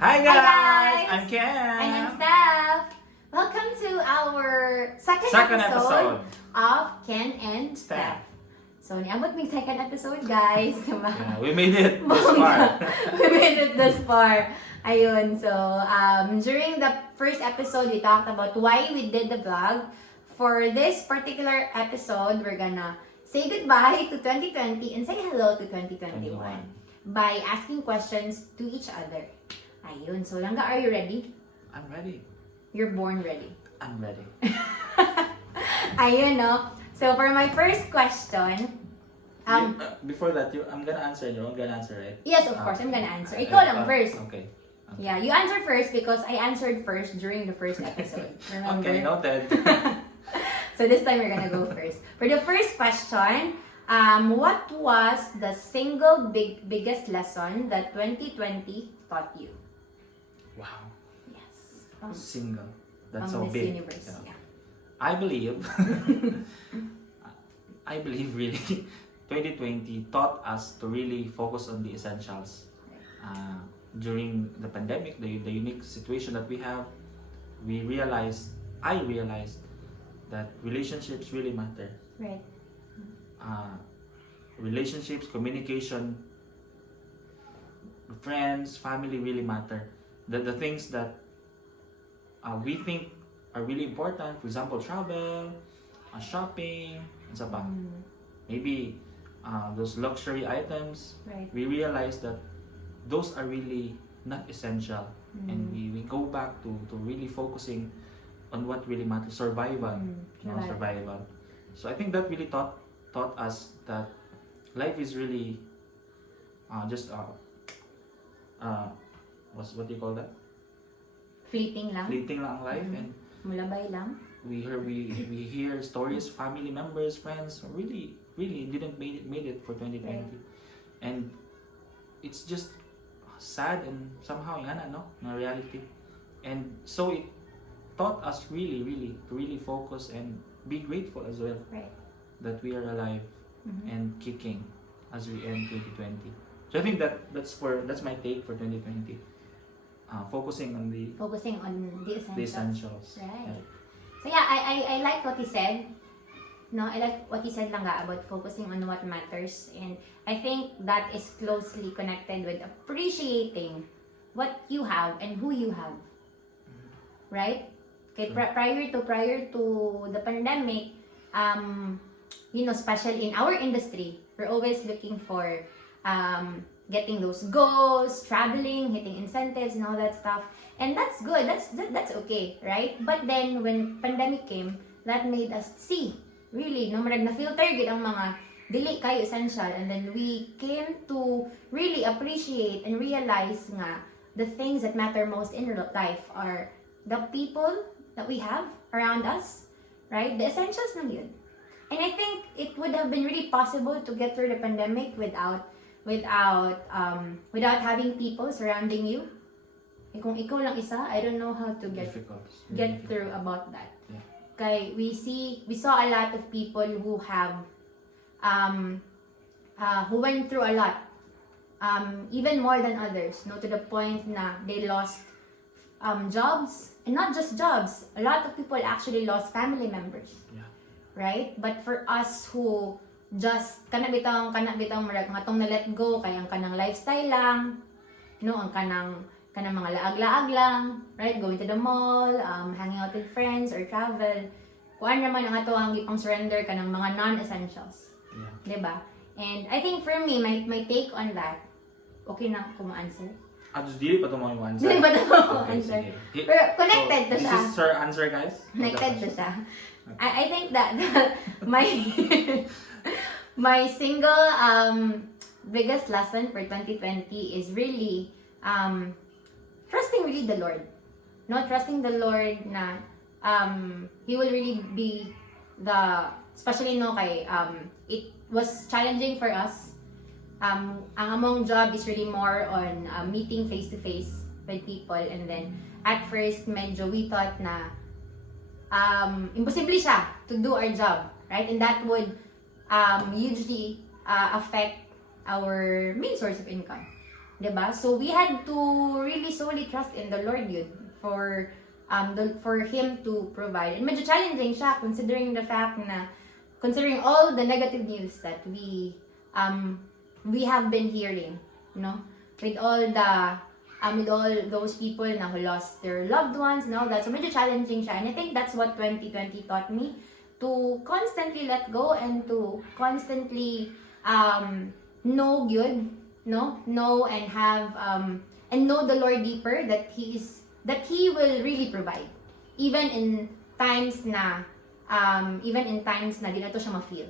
Hi guys! I'm Ken! And I'm Steph! Welcome to our second episode of Ken and Steph. So, niabot may second episode, guys. Yeah, we made it this far. We made it this far. Ayun, so, during the first episode, we talked about why we did the vlog. For this particular episode, we're gonna say goodbye to 2020 and say hello to 2021 by asking questions to each other. Ayun, so Langga, are you ready? I'm ready. You're born ready. I'm ready. Ayun, no? So, for my first question, before that, I'm gonna answer. You're gonna answer, right? yes, of course, I'm gonna answer. Ikaw lang first. Okay. Yeah, you answer first because I answered first during the first episode. Remember? Okay, noted. So, this time we're gonna go first. For the first question, what was the single biggest lesson that 2020 taught you? Wow. Yes. Single. That's From so this big. universe, You know. yeah. I believe, really, 2020 taught us to really focus on the essentials. During the pandemic, the unique situation that we have, I realized that relationships really matter. Right. Relationships, communication, friends, family really matter. The things that we think are really important, for example, travel, shopping, and so pa. Maybe those luxury items, Right. we realize that those are really not essential. And we go back to really focusing on what really matters, survival. Right. Survival. So I think that really taught us that life is really just what do you call that? Fleeting lang. Fleeting lang ang life. And Mulabay lang. we hear stories, family members, friends really didn't made it for 2020. Right. And it's just sad and somehow na reality. And so it taught us really to really focus and be grateful as well. Right. That we are alive and kicking as we end 2020. So I think that's my take for 2020. Focusing on the essentials. Right. Yeah. So yeah, I like what he said. No, I like what he said lang about focusing on what matters, and I think that is closely connected with appreciating what you have and who you have. Right? Okay, prior to the pandemic, especially in our industry, we're always looking for getting those goals, traveling, hitting incentives, and all that stuff. And that's good. That's okay, right? But then when pandemic came, that made us see really na filter gid ang mga dili kayo essential, and then we came to really appreciate and realize nga the things that matter most in life are the people that we have around us, right? The essentials na yun. And I think it would have been really possible to get through the pandemic without having people surrounding you. Kung ikaw lang isa, I don't know how to get through about that. Yeah. Kay we saw a lot of people who have who went through a lot, even more than others, to the point na they lost jobs, and not just jobs. A lot of people actually lost family members. Yeah. Right? But for us who just kana bitang marag matong na let go kay ang kanang lifestyle lang, ang kanang mga laag-laag lang, right? Going to the mall, hanging out with friends or travel. Kuan naman ang ato ang gipang surrender kanang mga non-essentials. Yeah. Diba? And I think for me, my take on that, okay na ako ma-answer? Just dili pa ito mo yung answer. Dili pa ito mo Okay, answer. sige. Pero connected to siya. This is her answer, guys? Connected to siya. I think that my my single biggest lesson for 2020 is really trusting really the Lord. Trusting the Lord na He will really be especially kay it was challenging for us. Ang among job is really more on meeting face to face with people, and then at first medyo we thought na imposible siya to do our job, right? And that would hugely affect our main source of income. Diba? So we had to really so fully trust in the Lord yun for for Him to provide. And medyo challenging siya considering the fact na considering all the negative news that we have been hearing, with all those people na who lost their loved ones and all that. So medyo challenging siya. And I think that's what 2020 taught me, to constantly let go and to constantly know good, know and have and know the Lord deeper, that He will really provide even in times na di na to siya ma-feel.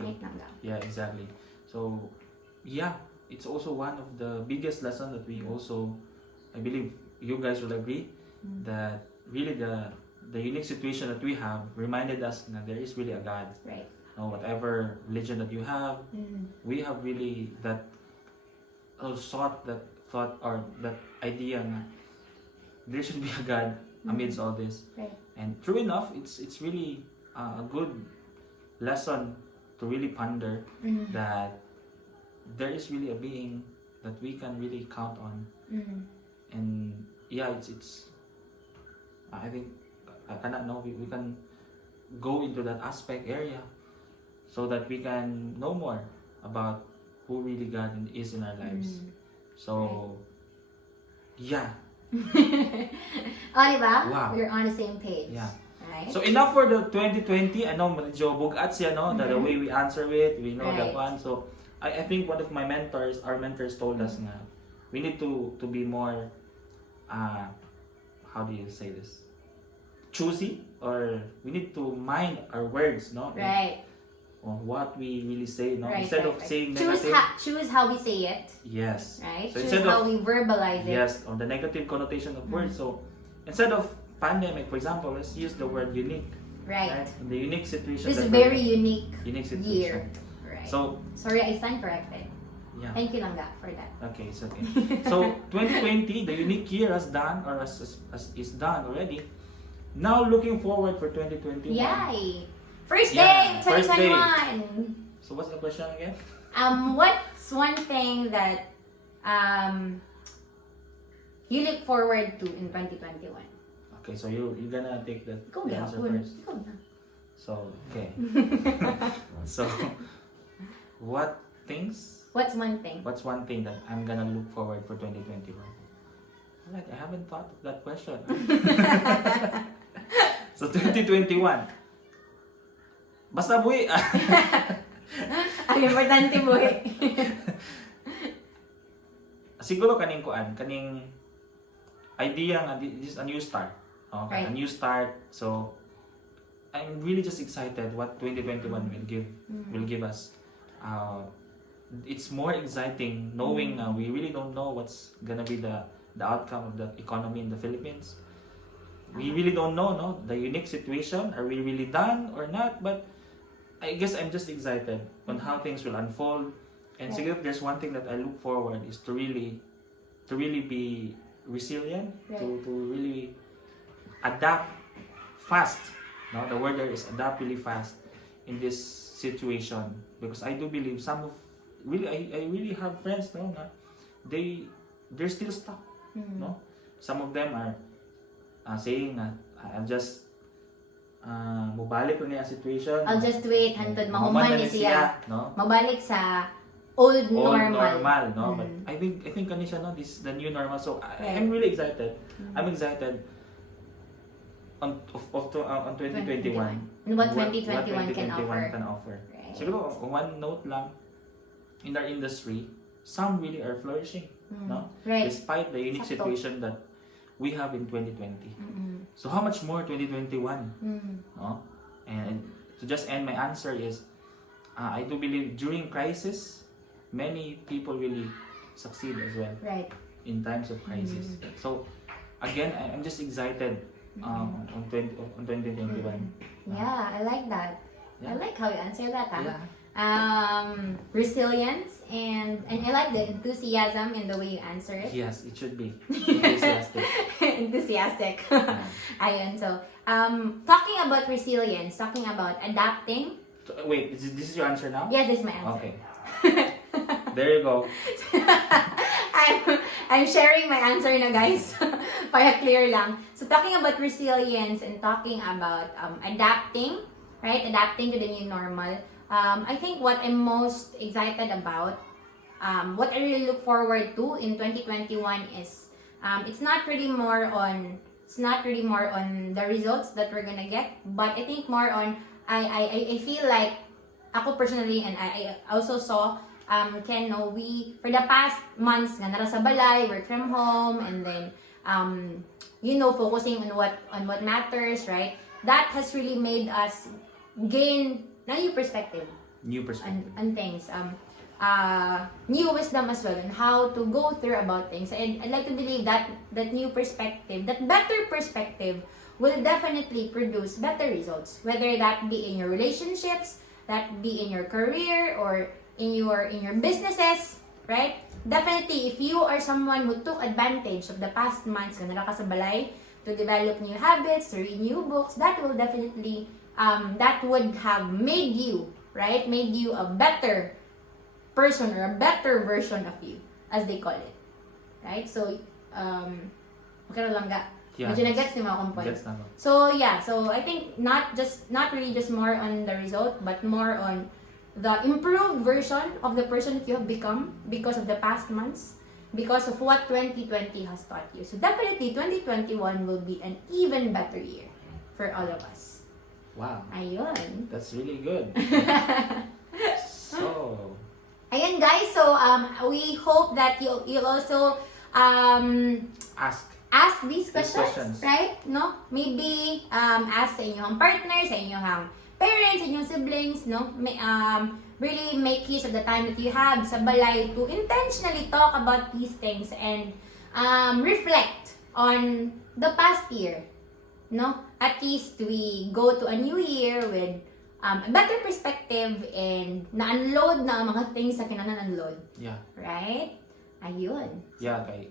Right, Nangga? Yeah, exactly. So yeah, it's also one of the biggest lessons that we also, I believe you guys will agree, that really the unique situation that we have reminded us that there is really a God. Right. Whatever religion that you have, we have really that thought or that idea na there should be a God amidst all this. Right. And true enough, it's really a good lesson to really ponder that there is really a being that we can really count on. And yeah, it's I think I cannot know, we can go into that aspect area so that we can know more about who really God is in our lives. So yeah. Oh, diba? Wow. We're on the same page. Yeah. Right? So enough for the 2020. I know medyo bugat siya, the way we answer it, we know that one. So I think one of our mentors told us na we need to be more how do you say this? Choosy, or we need to mind our words, Right. On what we really say, Right, instead right, of right. saying Choose negative. choose how we say it. Yes. Right? So Choose instead how of we verbalize it. yes, on the negative connotation of words. So instead of pandemic, for example, let's use the word unique. Right. In the unique situation. This is that very we're in. unique Unique situation. year. Right. So sorry, I stand corrected. yeah. Thank you, Langga, for that. Okay, it's okay. So 2020, the unique year has done, or as is done already. Now looking forward for 2021. Yay! First Yeah, day, first day. 2021. So what's the question again? What's one thing that you look forward to in 2021? Okay, so you're gonna take the Ikaw na. answer first. Ikaw na. So okay. So what things? What's one thing? What's one thing that I'm gonna look forward for 2021? Alright, I haven't thought of that question. So 2021. Basta buhi. Ang importante mo eh. Siguro kaning idea nga this is a new start. Okay, Right. a new start. So I'm really just excited what 2021 will give us. It's more exciting knowing we really don't know what's gonna be the outcome of the economy in the Philippines. We really don't know, the unique situation. Are we really done or not? But I guess I'm just excited on how things will unfold. And Right. siguro if there's one thing that I look forward is to really be resilient, Right. to really adapt fast. No, the word there is adapt really fast in this situation, because I do believe I really have friends na they're still stuck. No, some of them are saying I'll just mubalik ko niya ang situation. I'll just wait hantod mahuman ni siya. No? Mabalik sa old normal. No? But I think kani siya, this is the new normal. So I'm really excited. I'm excited on 2021. And what 2021 can offer. Right. Siguro one note lang, in our industry, some really are flourishing, no? Right. Despite the unique Sakto. situation that we have in 2020. So how much more 2021? No? And to just end my answer is, I do believe during crisis, many people really succeed as well. Right. In times of crisis. So again, I'm just excited on 2021. Yeah, I like that. Yeah. I like how you answer that. Yeah. Resilience and I like the enthusiasm in the way you answer it. Yes, it should be enthusiastic. Enthusiastic. Ayun, so talking about resilience, talking about adapting. So, wait, this is your answer now? Yes, this is my answer. Okay. There you go. I'm sharing my answer na, guys. Para clear lang. So, talking about resilience and talking about adapting, right? Adapting to the new normal. I think what I'm most excited about, what I really look forward to in 2021 is, it's not really more on the results that we're gonna get, but I think more on, I feel like, ako personally, and I also saw, Ken, no, we, for the past months, nga nara sa balay, work from home, and then, focusing on what matters, right? That has really made us gain a new perspective. On things. New wisdom as well on how to go through about things. And I'd like to believe that new perspective, that better perspective, will definitely produce better results. Whether that be in your relationships, that be in your career, or in your businesses, right? Definitely, if you are someone who took advantage of the past months na nara ka sa balay to develop new habits, to read new books, that will definitely, that would have made you, right? Made you a better person or a better version of you, as they call it. Right? So, okay lang ga. Medyo na-gets ni mga kong point. So, yeah. So, I think not really just more on the result, but more on the improved version of the person that you have become because of the past months, because of what 2020 has taught you. So, definitely, 2021 will be an even better year for all of us. Wow. Ayun. That's really good. So, ayan, guys. So, we hope that you'll also ask these questions, right? No? Maybe ask sa inyong partner, sa inyong parents, sa inyong siblings, no? Really make use of the time that you have sa balay to intentionally talk about these things and reflect on the past year, no? At least we go to a new year with a better perspective and na-unload na ang mga things na kinanan-unload. Yeah. Right? Ayun. Yeah, okay.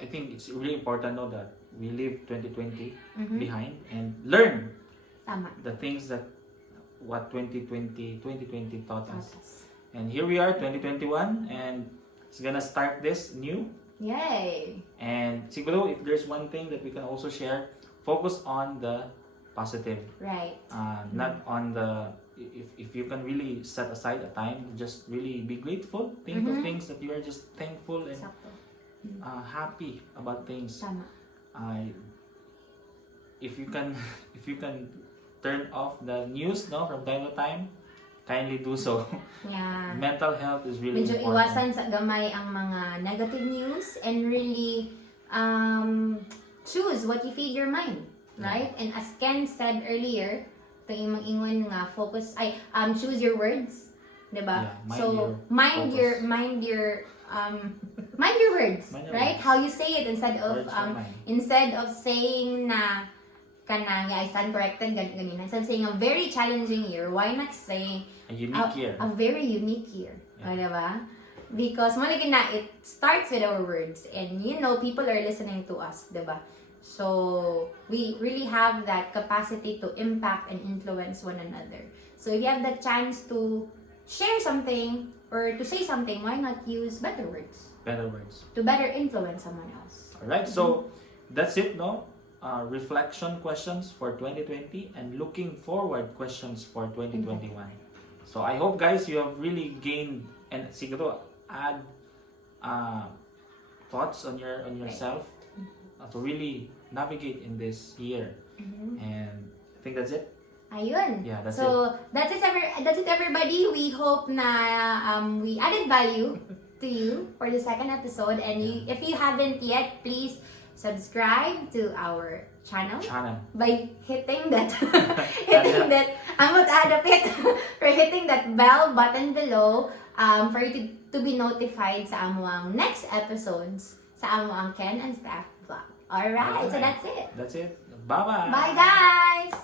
I think it's really important that we leave 2020 behind and learn the things that what 2020 taught us. And here we are, 2021, and it's gonna start this new. Yay! And siguro, if there's one thing that we can also share, focus on the positive. Right. Not on the, if you can really set aside a time, just really be grateful. Think of things that you are just thankful and happy about things. Tama. If you can turn off the news, no, from time to time, kindly do so. Yeah. Mental health is really medyo important. Iwasan sa gamay ang mga negative news and really choose what you feed your mind, right? And as Ken said earlier, ito imong ingon nga focus choose your words, 'di ba? Yeah, mind your words, right? How you say it instead of saying na kanang I stand corrected ganina. Instead of saying a very challenging year, why not say a unique year? A very unique year. Yeah. Diba? Because it starts with our words and people are listening to us, diba? So we really have that capacity to impact and influence one another. So if you have the chance to share something or to say something, why not use better words? Better words. To better influence someone else. Alright, so that's it, no? Reflection questions for 2020 and looking forward questions for 2021. So I hope, guys, you have really gained and siguro add thoughts on yourself to really navigate in this year. And I think that's it. Ayun. Yeah, that's it. That's it, everybody. We hope na we added value to you for the second episode. And if you haven't yet, please subscribe to our channel by hitting that I'm going to add a bit for hitting that bell button below for you to be notified sa among next episodes sa among Ken and Staff vlog. Alright, so that's it. That's it. Bye-bye. Bye, guys!